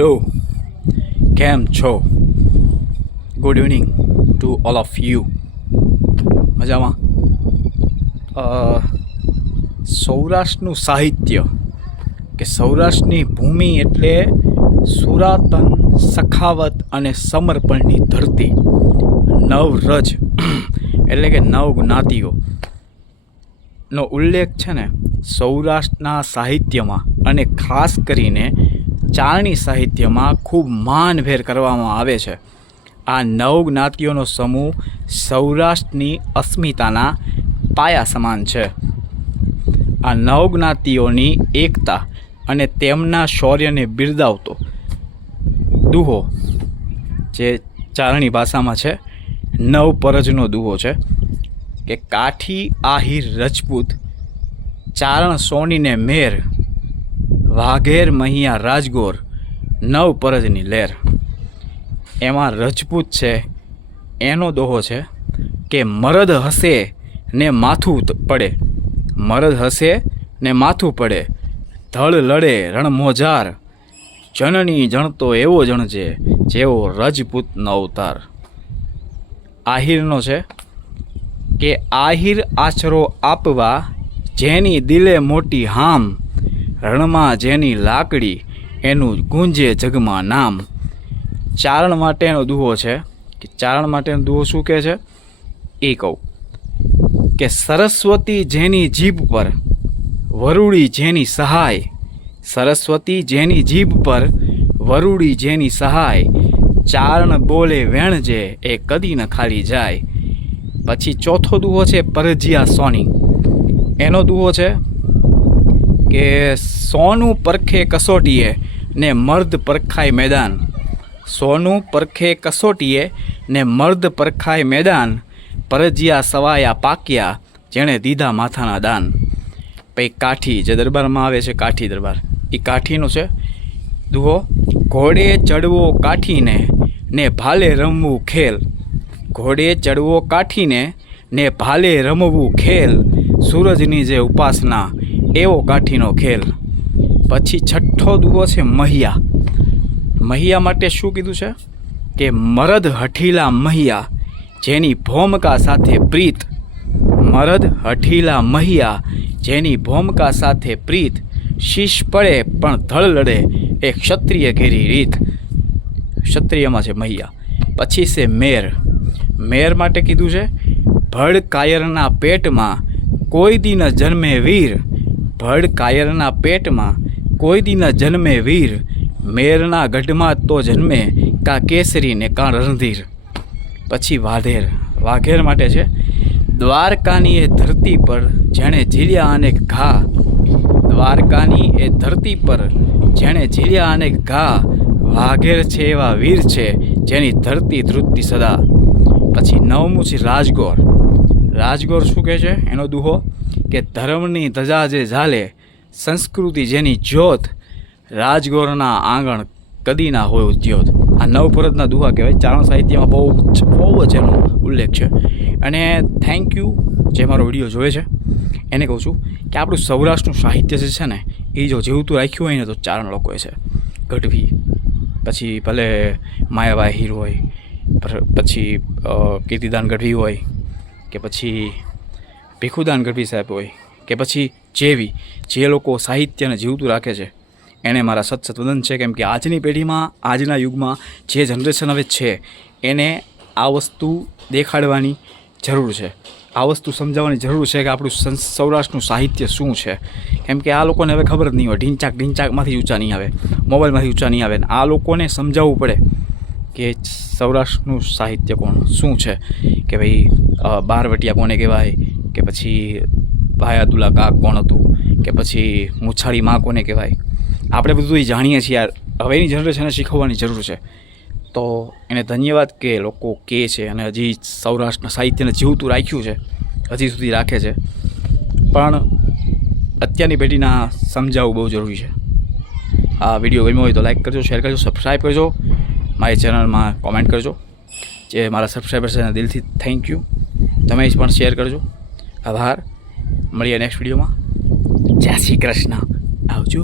Hello, કેમ છો? Good evening to all of you. મજામાં? સૌરાષ્ટ્રનું સાહિત્ય કે સૌરાષ્ટ્રની ભૂમિ એટલે સુરાતન, સખાવત અને સમર્પણની ધરતી. નવરજ એટલે કે નવ જ્ઞાતિઓનો ઉલ્લેખ છે ને સૌરાષ્ટ્રના સાહિત્યમાં અને ખાસ કરીને ચારણી સાહિત્યમાં ખૂબ માનભેર કરવામાં આવે છે. આ નવ જ્ઞાતિઓનો સમૂહ સૌરાષ્ટ્રની અસ્મિતાના પાયા સમાન છે. આ નવ જ્ઞાતિઓની એકતા અને તેમના શૌર્યને બિરદાવતો દુહો જે ચારણી ભાષામાં છે નવ પરજનો દુહો છે કે કાઠી આહિર રજપૂત ચારણ સોનીને મેર વાઘેર મહિયા રાજગોર નવ પરજની લેર. એમાં રજપૂત છે એનો દોહો છે કે મરદ હસે ને માથું પડે, મરદ હસે ને માથું પડે, ધળ લડે રણમોજાર, જનની જણતો એવો જણજે જેવો રજપૂતનો અવતાર. આહિરનો છે કે આહિર આશરો આપવા જેની દિલે મોટી હામ, રણમાં જેની લાકડી એનું ગુંજે જગમાં નામ. ચારણ માટેનો દુહો છે કે ચારણ માટેનો દુહો શું કહે છે એ કહું કે સરસ્વતી જેની જીભ પર વરુડી જેની સહાય, સરસ્વતી જેની જીભ પર વરુડી જેની સહાય, ચારણ બોલે વેણજે એ કદી ન ખાલી જાય. પછી ચોથો દુહો છે પરજિયા સોની. એનો દુહો છે કે સોનું પરખે કસોટીએ ને મર્દ પરખાય મેદાન, સોનું પરખે કસોટીએ ને મર્દ પરખાય મેદાન, પરજિયા સવાયા પાક્યા જેણે દીધા માથાના દાન. પછી કાઠી જે દરબારમાં આવે છે કાઠી દરબાર, એ કાઠીનો છે દુહો ઘોડે ચડવો કાઠીને ને ભાલે રમવું ખેલ, ઘોડે ચડવો કાઠીને ને ભાલે રમવું ખેલ, સૂરજની જે ઉપાસના એવો કાઠીનો ખેલ. પછી છઠ્ઠો દુહો છે મહિયા. મહિયા માટે શું કીધું છે કે મરદ હઠીલા મહિયા જેની ભોમકા સાથે પ્રીત, મરદ હઠીલા મહિયા જેની ભોમકા સાથે પ્રીત, શીશ પડે પણ ધળ લડે એ ક્ષત્રિય ઘેરી રીત. ક્ષત્રિયમાં છે મહિયા. પછી છે મેર. મેર માટે કીધું છે ભડ કાયરના પેટમાં કોઈ દી ન જન્મે વીર, ભડ કાયરના પેટમાં કોઈ દી ન જન્મે વીર, મેરના ગઢમાં તો જન્મે કા કેસરી ને કા રણધીર. પછી વાઘેર. વાઘેર માટે છે દ્વારકાની એ ધરતી પર જેણે ઝીલ્યા અનેક ઘા, દ્વારકાની એ ધરતી પર જેણે ઝીલ્યા અનેક ઘા, વાઘેર છે એવા વીર છે જેની ધરતી ધ્રુજતી સદા. પછી નવમું છે રાજગોર. રાજગોર શું કહે છે એનો દુહો કે ધર્મની ધજા જે ઝાલે, સંસ્કૃતિ જેની જ્યોત, રાજગોરના આંગણ કદી ના હોય ઉદ્યોત. આ નવ પરજના દુહા કહેવાય. ચારણ સાહિત્યમાં બહુ જ એનો ઉલ્લેખ છે. અને થેન્ક યુ જે મારો વિડીયો જોવે છે એને કહું છું કે આપણું સૌરાષ્ટ્રનું સાહિત્ય જે છે ને એ જો જીવતું રાખ્યું હોય ને તો ચારણ લોકોએ છે. ગઢવી, પછી ભલે માયાભાઈ હીર હોય, પછી કીર્તિદાન ગઢવી હોય, કે પછી ભીખુદાન ગઢવી સાહેબ હોય, કે પછી જેવી જે લોકો સાહિત્યને જીવતું રાખે છે એને મારા સત વંદન છે. કેમ કે આજની પેઢીમાં, આજના યુગમાં જે જનરેશન હવે છે એને આ વસ્તુ દેખાડવાની જરૂર છે, આ વસ્તુ સમજાવવાની જરૂર છે કે આપણું સૌરાષ્ટ્રનું સાહિત્ય શું છે. કેમ કે આ લોકોને હવે ખબર જ નહીં હોય. ઢીંચાકમાંથી ઊંચા નહીં આવે, મોબાઈલમાંથી ઊંચા નહીં આવે. આ લોકોને સમજાવવું પડે કે સૌરાષ્ટ્રનું સાહિત્ય શું છે, કે ભાઈ બારવટિયા કોને કહેવાય, કે પછી ભાઈ અબ્દુલ્લા કાક કોણ હતું, કે પછી મુછાળી માં કોને કહેવાય. આપણે બધું એ જાણીએ છીએ યાર. હવે એની જનરેશનને શીખવવાની જરૂર છે. તો એને ધન્યવાદ કે લોકો કહે છે અને હજી સૌરાષ્ટ્રના સાહિત્યને જીવતું રાખ્યું છે, હજી સુધી રાખે છે. પણ અત્યારની પેઢીના સમજાવવું બહુ જરૂરી છે. આ વિડીયો ગમ્યો હોય તો લાઈક કરજો, શેર કરજો, સબસ્ક્રાઈબ કરજો, મારી ચેનલમાં કોમેન્ટ કરજો. જે મારા સબસ્ક્રાઈબર છે એને દિલથી થેન્ક યુ. તમે પણ શેર કરજો. આભાર. મળીએ નેક્સ્ટ વિડીયોમાં. જય શ્રી કૃષ્ણ. આવજો.